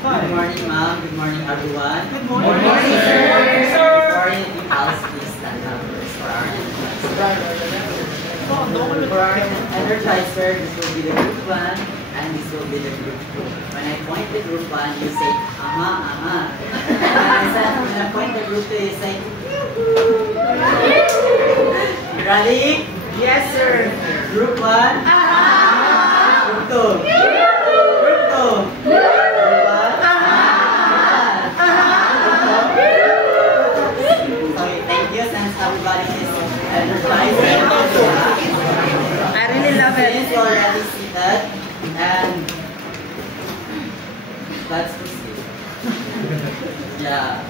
Good morning, ma'am. Good morning, everyone. Good morning, sir. Before anything else, please stand up first for our energizer. For our energizer, this will be the group 1 and this will be the group 2. When I point the group 1, you say, ama, ama. When I point the group 2, you say, ready? Yes, sir. Group 1. Group 2. Group 2. Everybody is energizing. I really love it. Since you're already seated, and let's proceed. Yeah.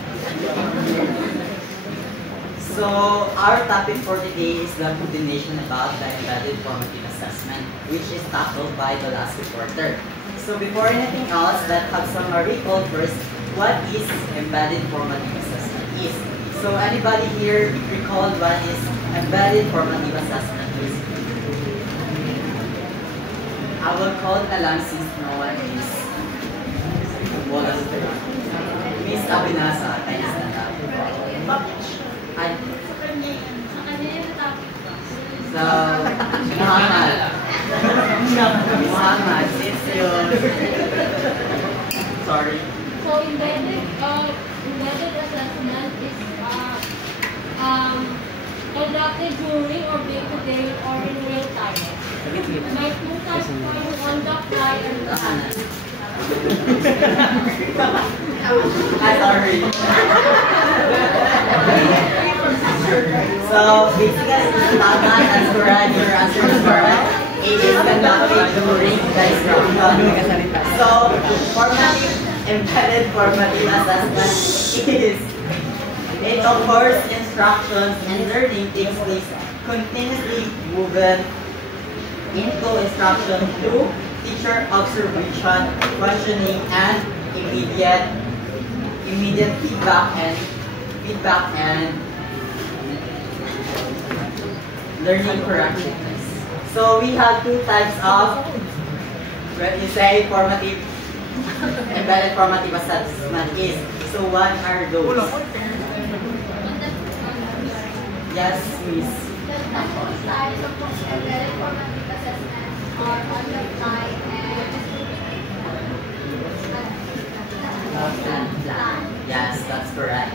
So our topic for today is the continuation about the embedded formative assessment, which is tackled by the last reporter. So before anything else, let's have some recall first. What is embedded formative assessment is? So anybody here recall what is embedded formative assessment is? I will call na lang since no one is volunteer. Miss Abinasa, can you stand up? So, Muhammad, since you... Sorry. So embedded assessment is conducted during or day-to-day or in real time. By two types on the fly and the hand. Sorry. So basically, tama, that's correct. Your answer is correct. It is conducted during the instruction. So formative embedded formative assessment is it offers instructions and learning takes place continuously woven into instruction through teacher observation, questioning, and immediate feedback and learning correctness. So we have two types of, when you say formative, embedded formative assessment is. So what are those? Yes, miss. The technical styles of embedded formative assessment are on the fly and plan. Yes, that's correct.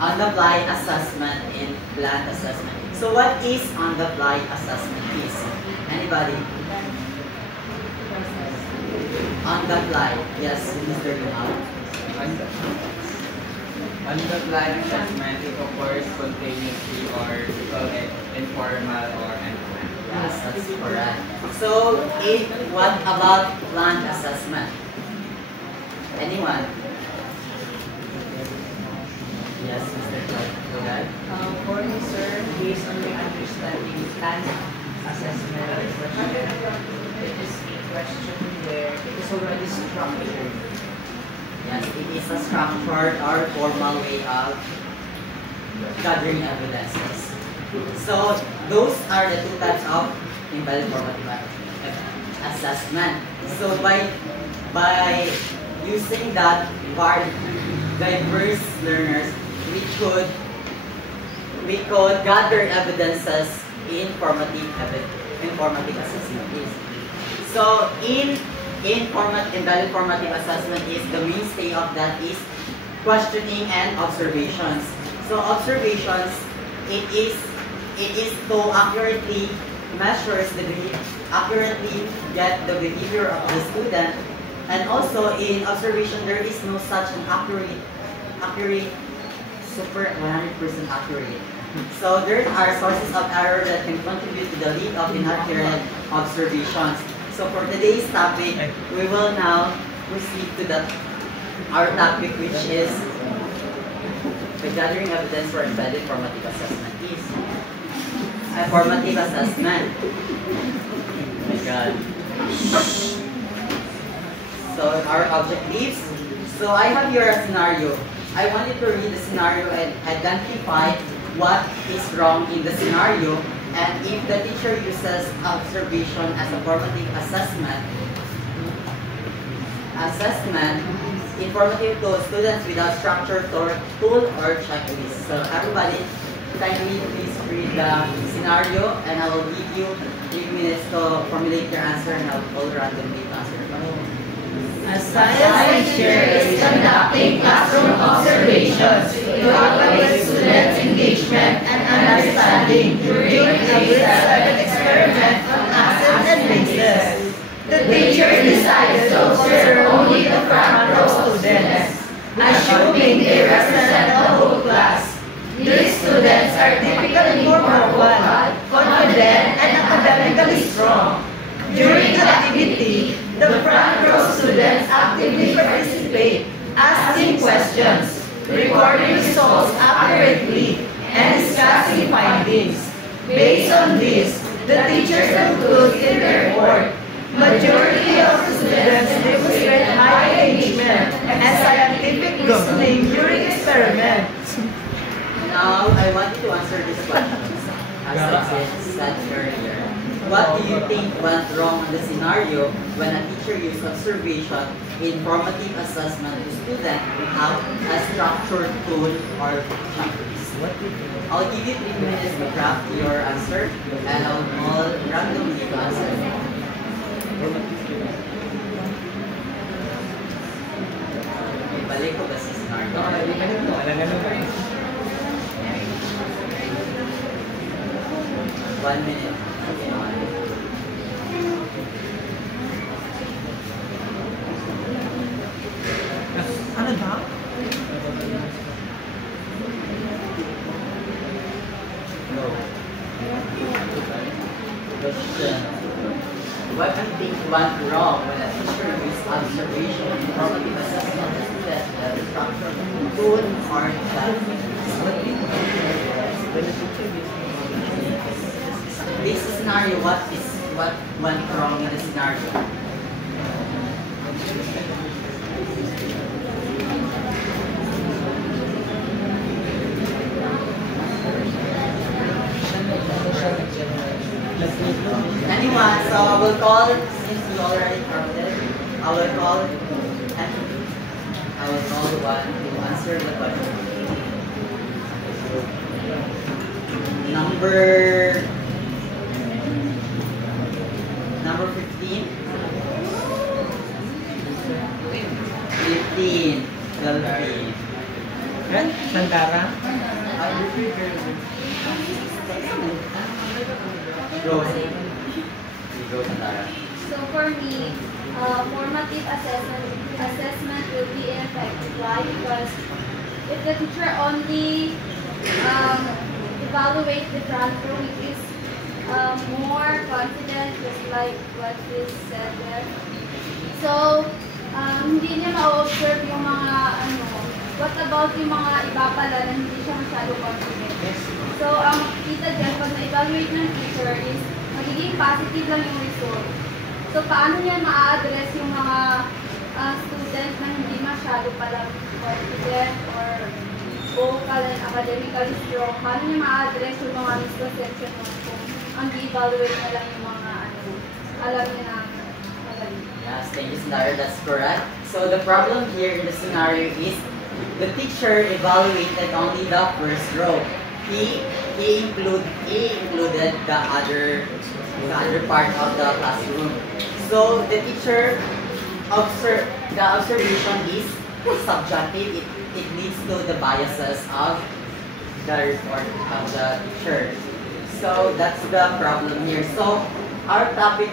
On the fly assessment and plan assessment. So what is on the fly assessment is? Anybody? On the fly. Yes, Mr. Yumal. On the fly assessment, it occurs continuously or we call it informal or unplanned. Yes, that's correct. So, what about planned assessment? Anyone? Yes, Mr. Clark. Go ahead. For me, sir, based on my understanding, planned assessment it is a question where it is already structured. Yes, it is a structured or formal way of gathering evidences. So, those are the two types of embedded formative assessment. So, by using that part, diverse learners, we could gather evidences in formative assessment. So, embedded formative assessment is the mainstay of that is questioning and observations. So observations, it is to accurately get the behavior of the student, and also in observation there is no such an accurate super 100% accurate. So there are sources of error that can contribute to the lead of inaccurate observations. So for today's topic, we will now proceed to our topic, which is the gathering evidence for embedded formative assessment is a formative assessment. Oh my God. So our objectives. So I have here a scenario. I want you to read the scenario and identify what is wrong in the scenario, and if the teacher uses observation as a formative assessment, informative to students without structure, tool, or checklist. So everybody, kindly please read the scenario, and I will give you 3 minutes to formulate your answer, and I will randomly answer the question. A science teacher is conducting classroom observations to evaluate students' engagement and understanding during a grid-studied experiment on acids and bases. The teacher decided to observe only the front row students, assuming they represent the whole class. These students are typically more vocal, confident, and academically strong. During the activity, the front row students actively participate, asking questions, recording results accurately, and discussing findings. Based on this, the teachers conclude in their report, majority of students demonstrate high engagement and scientific reasoning during experiments. Now, I want you to answer this question. As I said earlier, what do you think went wrong in the scenario when a teacher used observation in formative assessment to students without a structured tool or checklist? I'll give you 3 minutes to craft your answer, and I'll call randomly to answer. Balik ko ba sa scenario? One minute. Okay, 1 minute. Ano ba? No. Question. What do you think went wrong when a teacher used observation in formative assessment to students as a structured tool or this scenario, what went wrong in the scenario? Anyone? So I will call, since you already crafted, I will call the one to answer the question. Number 15. 15. Delphine. Sandara? Rose. Rose Sandara. So for me, formative assessment will be ineffective. Why? Because if the teacher only evaluate the front row, it is more confident, just like what is said there. So, hindi niya ma-observe yung mga what about yung mga iba pala na hindi siya masyado confident. So, ang kita dyan, pag na-evaluate ng teacher is magiging positive lang yung result. So, paano niya ma-address yung mga students na hindi masyado palang confident or vocal and academically strong? Paano niya ma-address yung mga misconception mo kung ang i-evaluate na lang yung mga alam niya na magaling? Yes, thank you, Sandara. That's correct. So the problem here in the scenario is the teacher evaluated only the first row. He included the other part of the classroom. So the teacher the observation is subjective. It leads to the biases of the report of the teacher. So that's the problem here. So our topic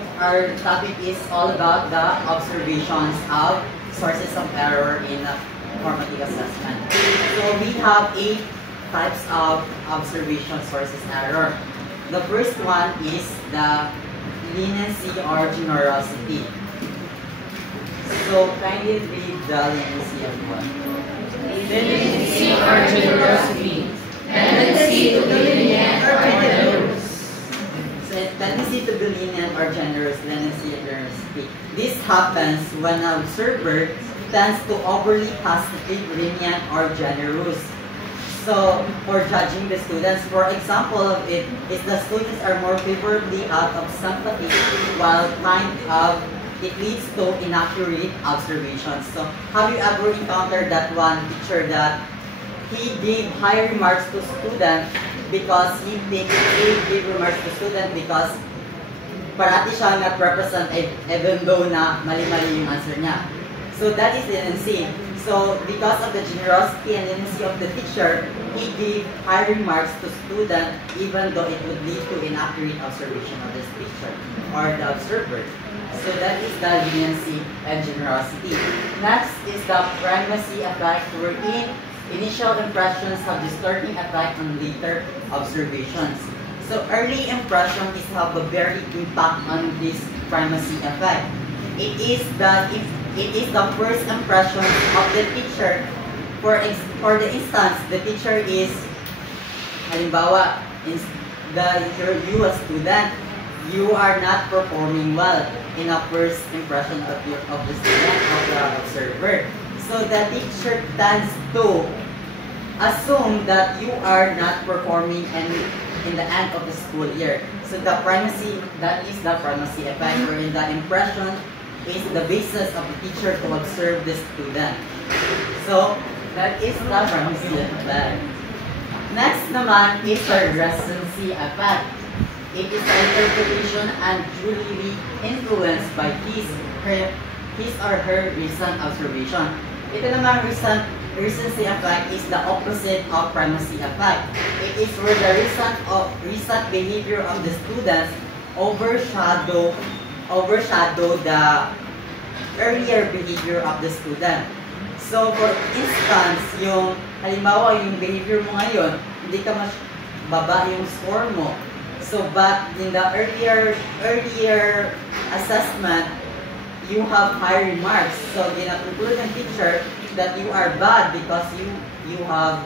is all about the observations of sources of error in formative assessment. So we have 8 types of observation sources error. The first one is the leniency or generosity. So kindly read the leniency of one. Leniency or generosity. Tendency to be lenient or generous. Tendency to be lenient or generous, leniency and generosity. This happens when an observer tends to overly positive, lenient, or generous. So, for judging the students, for example of it is the students are more favorably out of sympathy while kind of it leads to inaccurate observations. So have you ever encountered that one teacher that he gave high remarks to student because he gave remarks to student because parati siya nag-represent even though na mali-mali yung answer niya. So that is leniency. So because of the generosity and leniency of the teacher, he gave high remarks to student even though it would lead to inaccurate observation of this teacher or the observer. So that is the leniency and generosity. Next is the primacy effect, wherein initial impressions have distorting effect on later observations. So early impression is have a very impact on this primacy effect. It is the first impression of the teacher. For the instance, the teacher is, halimbawa, you a student, you are not performing well in a first impression of the student, of the observer. So the teacher tends to assume that you are not performing in the end of the school year. So that is the primacy effect, wherein the impression is the basis of the teacher to observe the student. So that is the primacy effect. Next naman is the recency effect. It is the interpretation and truly influenced by his or her recent observation. Ito naman recency effect is the opposite of primacy effect. It is where the recent behavior of the students overshadow the earlier behavior of the student. So for instance, halimbawa yung behavior mo ngayon, hindi ka mas baba yung score mo. So but in the earlier assessment, you have high remarks. So conclude ng teacher that you are bad because you have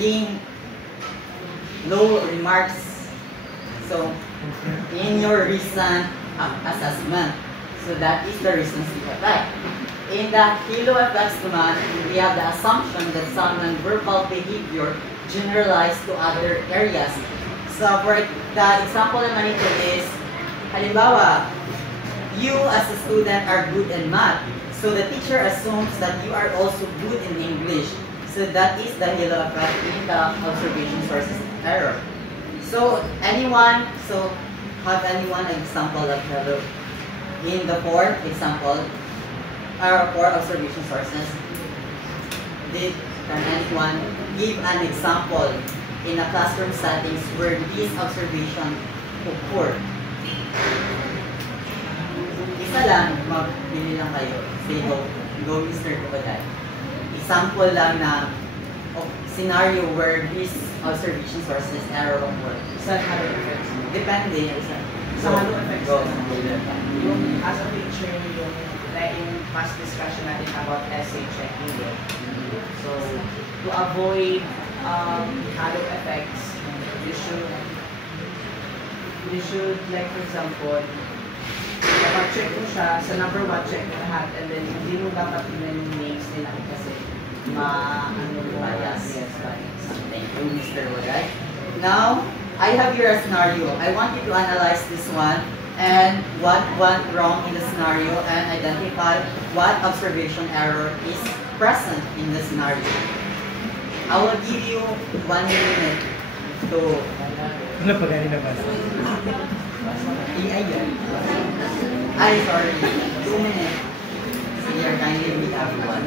gained low remarks. So in your recent assessment. So that is the recency effect. In the halo effects naman, we have the assumption that some non-verbal behavior generalized to other areas. So for the example naman ito is, halimbawa, you as a student are good in math. So the teacher assumes that you are also good in English. So that is the halo effect in the observation sources error. So have anyone an example of halo in the fourth example? For observation sources, can anyone give an example in a classroom settings where this observation occurred? Isa lang, magbili lang kayo. Say go Mr. Kubaday. Example lang na scenario where this observation sources error occurred. Sa halo effects. Depende. Sa halo effects. Yung as a picture, yung past discussion natin about essay checking. So, to avoid halo effects, you should like for example, kapag check mo siya, sa number 1 check mo lahat, and then hindi mo dapat tingnan yung names nila kasi bias. Thank you, Mr. Waday. Now, I have your scenario. I want you to analyze this one and what went wrong in the scenario and identify what observation error is present in the scenario. I will give you 1 minute to... Ano pa ganun naman? I'm sorry, 2 minutes. Senior, kindly read everyone.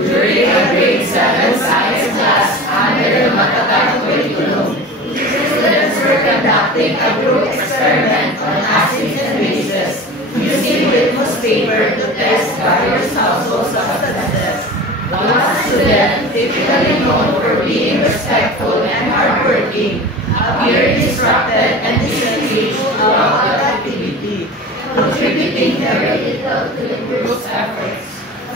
During a grade 7 science class under the Matatar curriculum, students were conducting a group experiment on acids and bases using litmus paper to test various household substances. One student, typically known for being respectful and hardworking, appeared disrupted and disengaged throughout the activity, contributing very little to the group's efforts.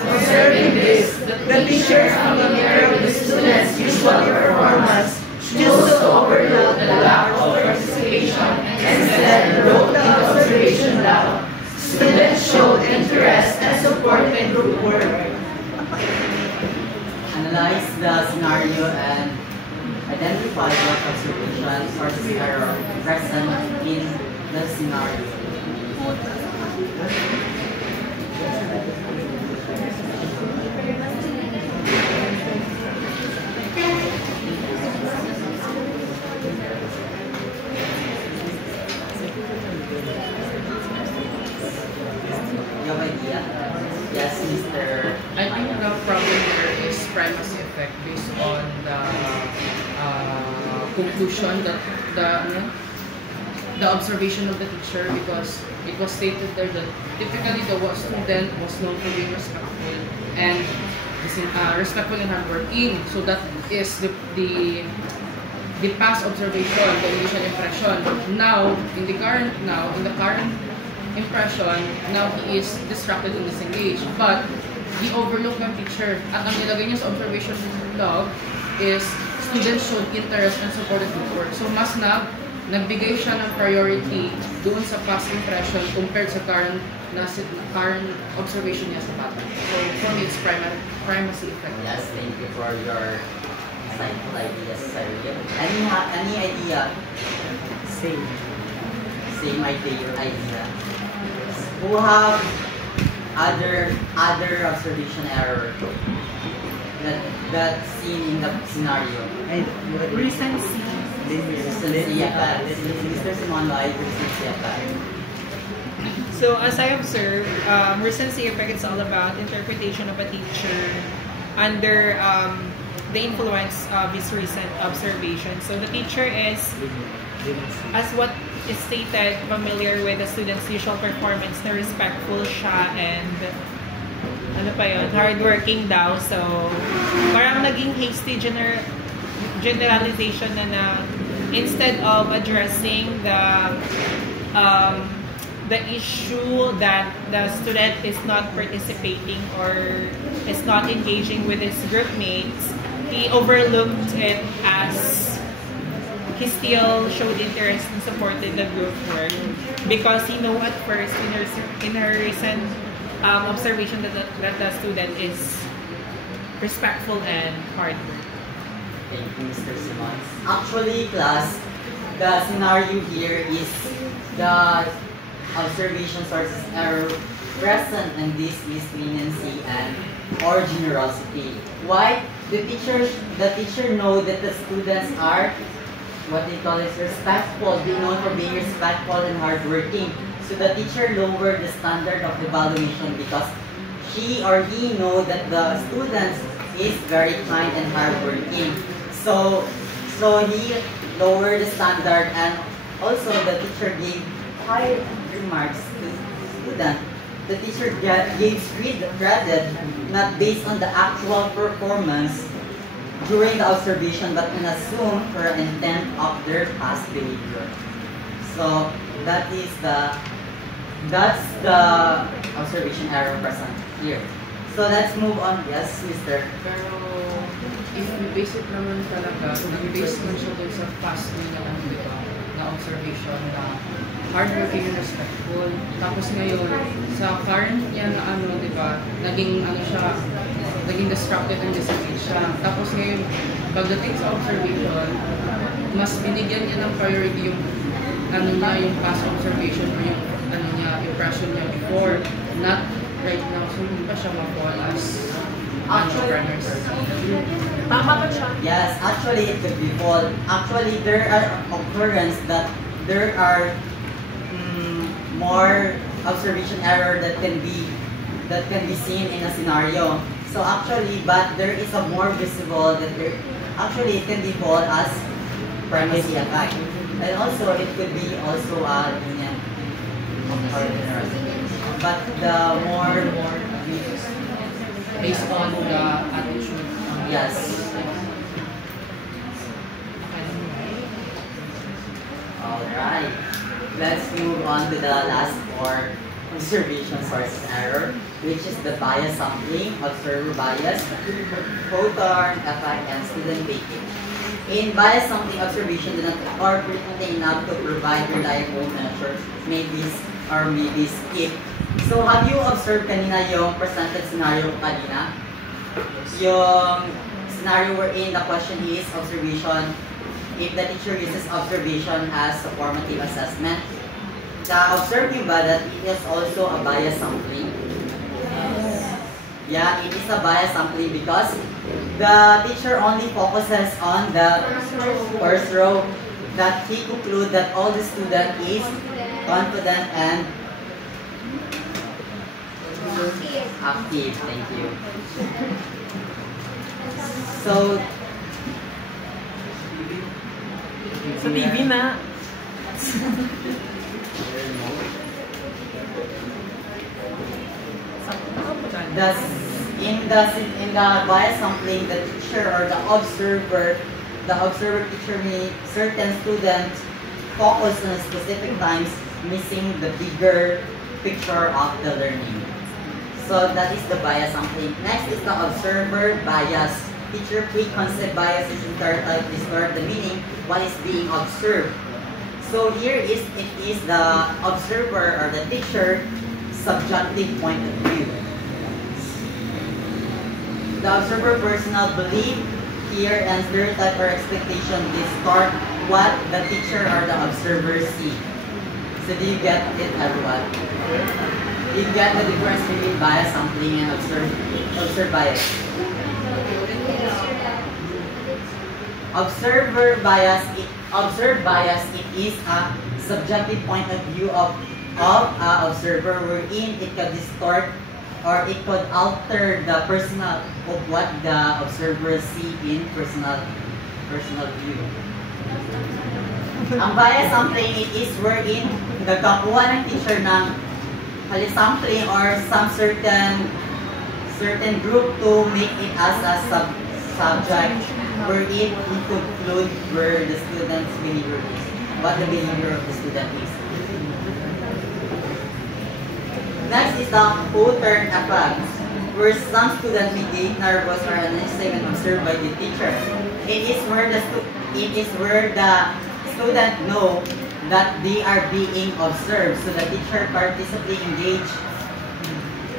Observing this, the teacher, familiar with the students' usual performance, chose to overlook the lack of participation and instead wrote the observation down. Students showed interest and support in group work. Analyze the scenario and identify what observation sources are present in the scenario. You have idea? Yes, Mr. I think the problem here is primacy effect based on the conclusion that the observation of the teacher, because it was stated there that typically the student was known for being respectful and respectful and hardworking. So that is the past observation, the initial impression. Now in the current impression, now he is distracted and disengaged. But he overlooked ng teacher. At ang nilagay niya sa observation log is students showed interest and supported the work. So mas nagbigay siya ng priority doon sa past impression compared sa current observation niya sa bata. So for me, it's primacy effect. Yes, thank you for your insightful ideas, sir. Any idea? Same idea. Who have other observation error that seen in the scenario? Recency. Recency effect. Mr. Simon, why recency effect? So as I observe, recency effect is all about interpretation of a teacher under the influence of his recent observation. So the teacher is, as what is stated, familiar with the student's usual performance, na respectful siya and hardworking daw. So parang naging hasty generalization na instead of addressing the issue that the student is not participating or is not engaging with his group mates, he overlooked it as he still showed interest and supported the group work because he knew at first in her recent observation that the student is respectful and hardworking. Thank you, Mr. Simons. Actually, class, the scenario here is the observation sources error present, and this is leniency and or generosity. Why? The teacher know that the students are what they call is respectful, being known for being respectful and hardworking. So the teacher lowered the standard of evaluation because she or he know that the students is very kind and hardworking. So he lowered the standard, and also the teacher gave high remarks to the student. The teacher gave credit not based on the actual performance during the observation, but can assume her intent of their past behavior. So that's the observation error present here. So let's move on. Yes, Mr. Pero if we base it naman talaga, nag-base man siya dun sa past niya na observation na hardworking and respectful. Tapos ngayon, sa current niya na di ba, naging distracted and disengaged siya. Tapos ngayon, pagdating sa observation, mas binigyan niya ng priority yung yung past observation or yung impression niya before, not right now. So hindi pa siya ma-fall as primary source. Tama ba siya? Yes, actually it could be fall. Actually, there are occurrence that there are more observation error that can be seen in a scenario. So actually, but there is a more visible that there actually it can be fall as primacy effect, and also it could be also a lenient or generous. But the more Based on the attitude. yes. Alright. Let's move on to the last four observation sources error, which is the bias sampling, observer bias, pattern effect, and student weighting. In bias sampling, observation do not contain enough to provide reliable measures, may be skipped. So have you observed kanina yung presented scenario kanina? Yung scenario wherein the question is observation, if the teacher uses observation as a formative assessment. Na-observe niyo ba that it is also a bias sampling? Yeah, it is a bias sampling because the teacher only focuses on the first row, that he conclude that all the student is confident and active. Thank you. So, Sa TV na. thus, in the bias sampling, the teacher or the observer teacher may certain students focus on specific times, missing the bigger picture of the learning. So that is the bias sampling. Next is the observer bias. Teacher preconceived biases distort the meaning what is being observed. So here it is the observer or the teacher subjective point of view. The observer personal belief, fear, and stereotype or expectation distort what the teacher or the observer see. So do you get it, everyone? You get the difference between bias sampling and observer bias. Observer bias, it is a subjective point of view of an observer wherein it could distort or it could alter the personal of what the observer see in personal view. Ang bias sampling, it is wherein nagkakuha ng teacher ng sampling or some certain group to make it as a subject wherein he conclude where the student's behavior is, what the behavior of the student is. Next is the whole-turn effect, where some students may get nervous or unnecessary when observed by the teacher. It is where the student know that they are being observed, so the teacher participate engage.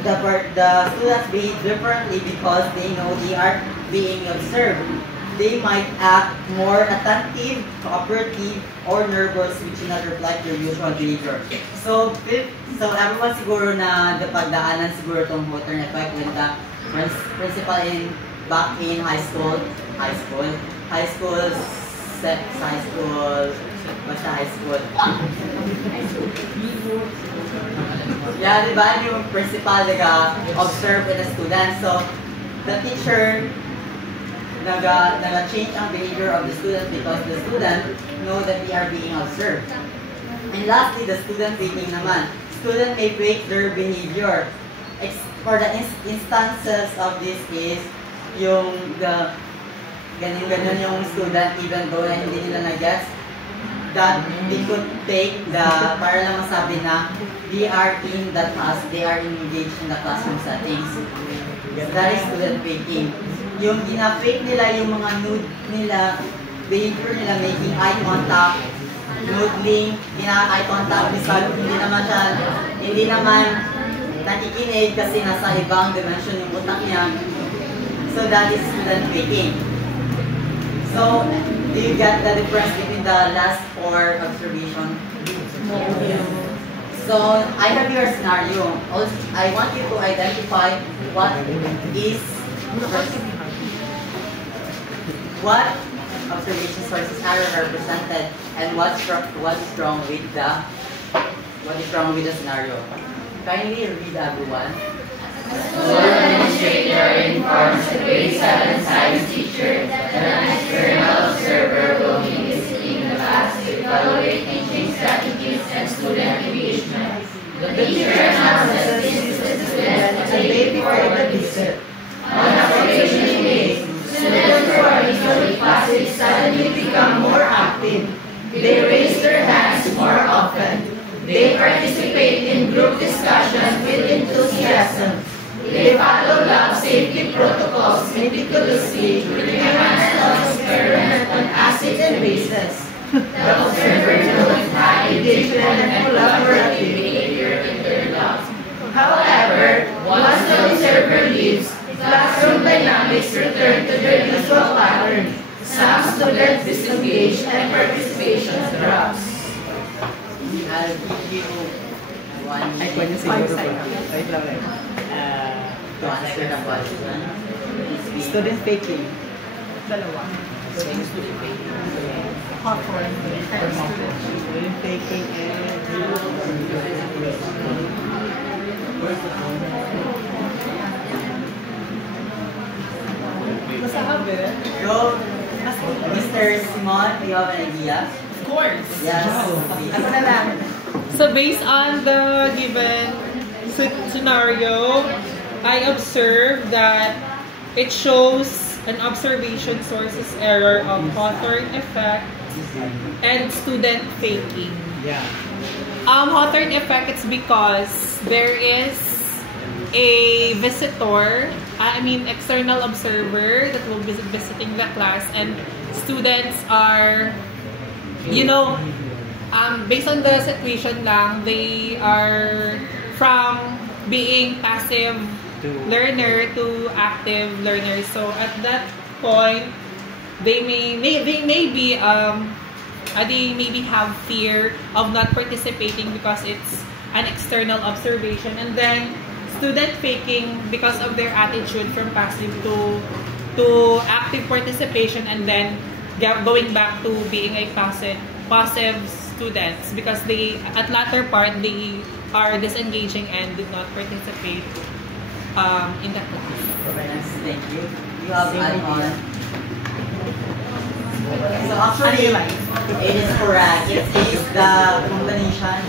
The students behave differently because they know they are being observed. They might act more attentive, cooperative, or nervous, which will not reflect their usual behavior. So everyone siguro na pagdaanan siguro itong whole-turn effect when the principal back in high school, yeah, di ba? Yung principal nag-observe in a student. So, the teacher nag-change ang behavior of the student because the student know that they are being observed. And lastly, the student rating naman. Student may break their behavior. For the instances of this is, yung ganyan yung student even though na hindi nila na-guess, that they could take para lang masabi na they are in the class, they are engaged in the classroom settings. That is student faking. Yung ina-fake nila yung mga nude nila, behavior nila, making eye contact, noodling, eye contact, because hindi naman nakikinig kasi nasa ibang dimension yung utak niya. So that is student faking. So, do you get the difference between the last four observation? So, I have your scenario. Also, I want you to identify what observation sources are represented and what is wrong with the scenario. Kindly read, everyone. Demonstrator informs the grade 7 science teacher that an external observer will be visiting the class to evaluate teaching strategies and student engagement. The teacher announces this to the students a day before the visit. On observation day, students who are usually passive suddenly become more active. They raise their hands more often. They participate in group discussions with enthusiasm. They follow lab safety protocols meticulously with hands-on experiments on acids and bases. The observer notes high engagement and collaborative behavior in their labs. However, once the observer leaves, classroom dynamics return to their usual pattern. Some students disengage and participation drops. I'll give you one Ay, kanya minute siguro po. Wait lang. to answer the question. Student faking. Dalawa. Student faking. Hawthorne. Student faking and So, Mr. Simon, do you have an idea? Of course. Yes. Ako na lang. So based on the given scenario, I observed that it shows an observation sources error of Hawthorne effect and student faking. Yeah. Hawthorne effect, it's because there is a visitor, external observer that will be visiting the class, and students are, based on the situation lang, they are from being passive learner to active learner. So at that point, they maybe have fear of not participating because it's an external observation, and then student faking because of their attitude from passive to active participation, and then going back to being a passive students because they at latter part they are disengaging and did not participate in the class. Thank you. You have add on. So actually, it is correct. It is the combination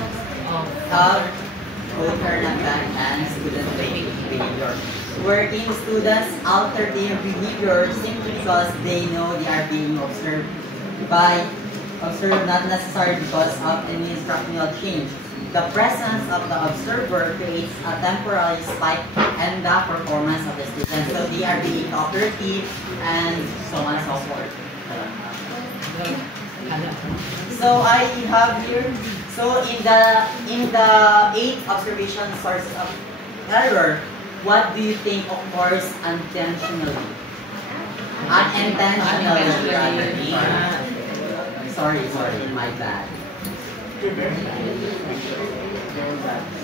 of Hawthorne effect and student behavior. Wherein students alter their behavior simply because they know they are being observed not necessarily because of any instructional change. The presence of the observer creates a temporary spike in the performance of the student. So they are being cooperative and so on and so forth. So I have here, so in the 8 observation sources of error, what do you think occurs intentionally? Unintentionally. Sorry, my bad.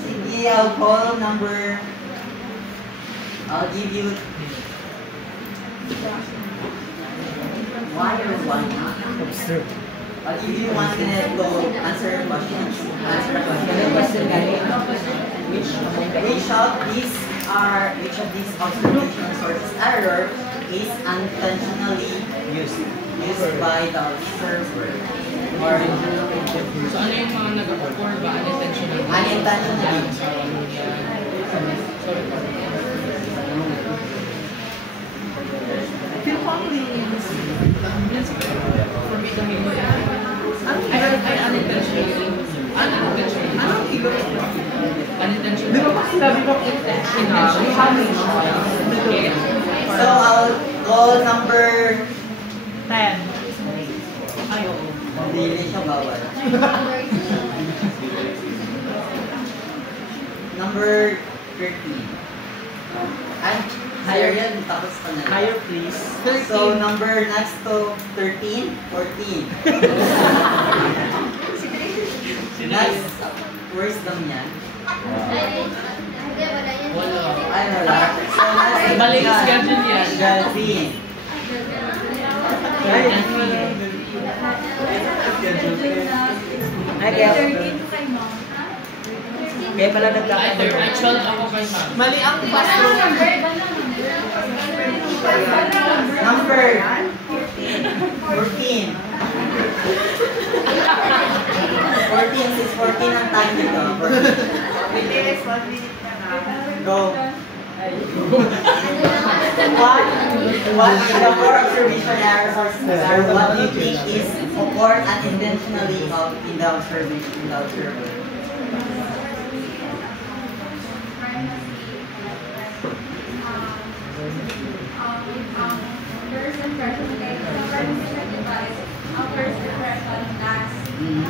Sige, I'll give you why or why not? Observe. I'll give you 1 minute to answer the questions. Which of these observation sources error is unintentionally used by the observer? Or So ano yung mga nag-occur ba? Unintentionally? unintentionally. Sorry. Feel probably For me, the main I unintentionally. Unintentionally. Di ba pa sinabi ko intentionally? So I'll call number 10. Ay, oo. Hindi siya bawal. Number 13. And higher yan, tapos pa na. Higher, please. So number next to 13, 14. Next, where's the yan? Wala. Ay, wala. So next, Mali yung schedule yan. 13. Ay, kaya pala Either actual ako kay ma'am. Mali ang classroom. Number 14. 14, since 14 ang time dito. 14. Bilis, 1 minute ka na. Go. What is the more observation errors or what do you think is occurred unintentionally in the observer? First impression, like, the presentation device, ang first impression last.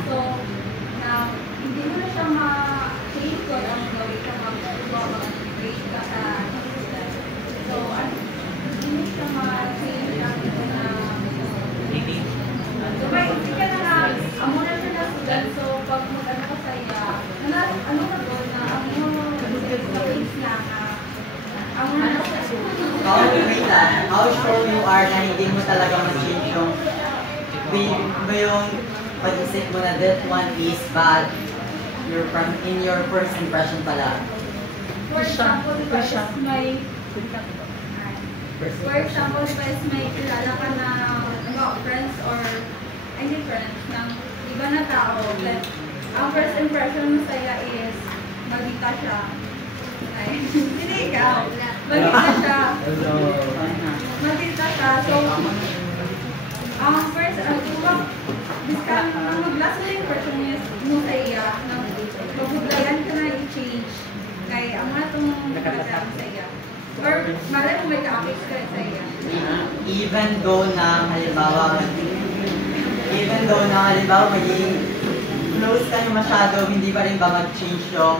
So, now, hindi mo na siya ma-change ko ang gawin ka mag-grade ka sa student. So, hindi mo siya ma-change ang so, may hindi ka na amo na siya na student. So, pag mag-ano ka sa iya, wait lang, how sure you are na hindi mo talaga ma-change yung pag-isip mo na that one is bad in your first impression pala. For example, di ba is may kilala ka na friends or hindi friends ng iba na tao that ang first impression mo sa'yo is magita siya. Ay, hindi ikaw. Magita siya. Magita siya. So, first, mag-last na impression mo sa iya na mabuglayan ka na i-change. Kaya ang mga itong nagkakaroon sa iya. Or malay mo may ka-affix ka sa iya. Even though na halimbawa magiging close ka nyo masyado, hindi pa rin ba mag-change yung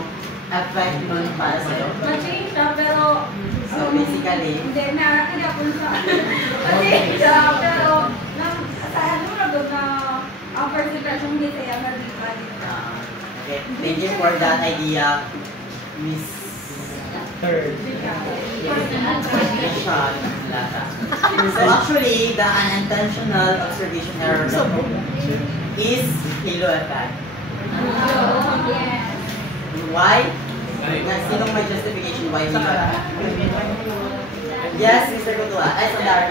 effect nun para sa'yo? Ma-change siya, pero So basically, hindi, nakakaya po sa ma-change siya, pero sa ano na doon na ang first impression hindi sa'yo mag-valid ka. okay, thank you for that idea, Miss Third. So actually, the unintentional observation error is halo effect. Yes. Why? Sinong may justification why halo effect? Yes, Mr. Kutua. Ay, Sandara.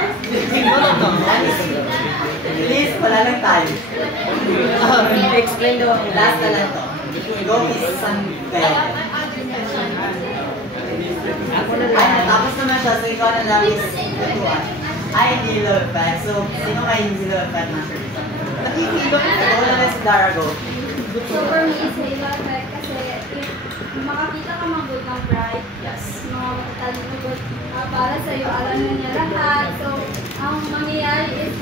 Please, wala lang tayo. Explain daw. Last na lang to. Go is Sandara. Ay, natapos naman siya. So, ikaw na lang is Kutua. Ay, halo effect. So, sino may halo effect na? Go na lang si Dara, go. So for me, is halo effect kasi if makakita ka mag-good ng bright, Yes. mga matatalino para sa'yo, alam na niya lahat. So, ang mangyayari is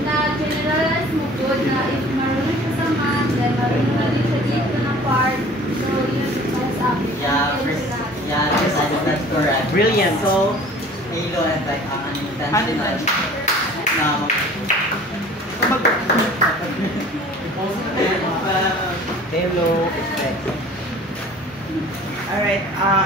na-generalize mo good na if marunong siya sa math, then marunong na rin siya dito na part. So, yun, that's up. Yeah, that's correct. Brilliant. So, halo effect ang unintentional na Halo effect. Alright,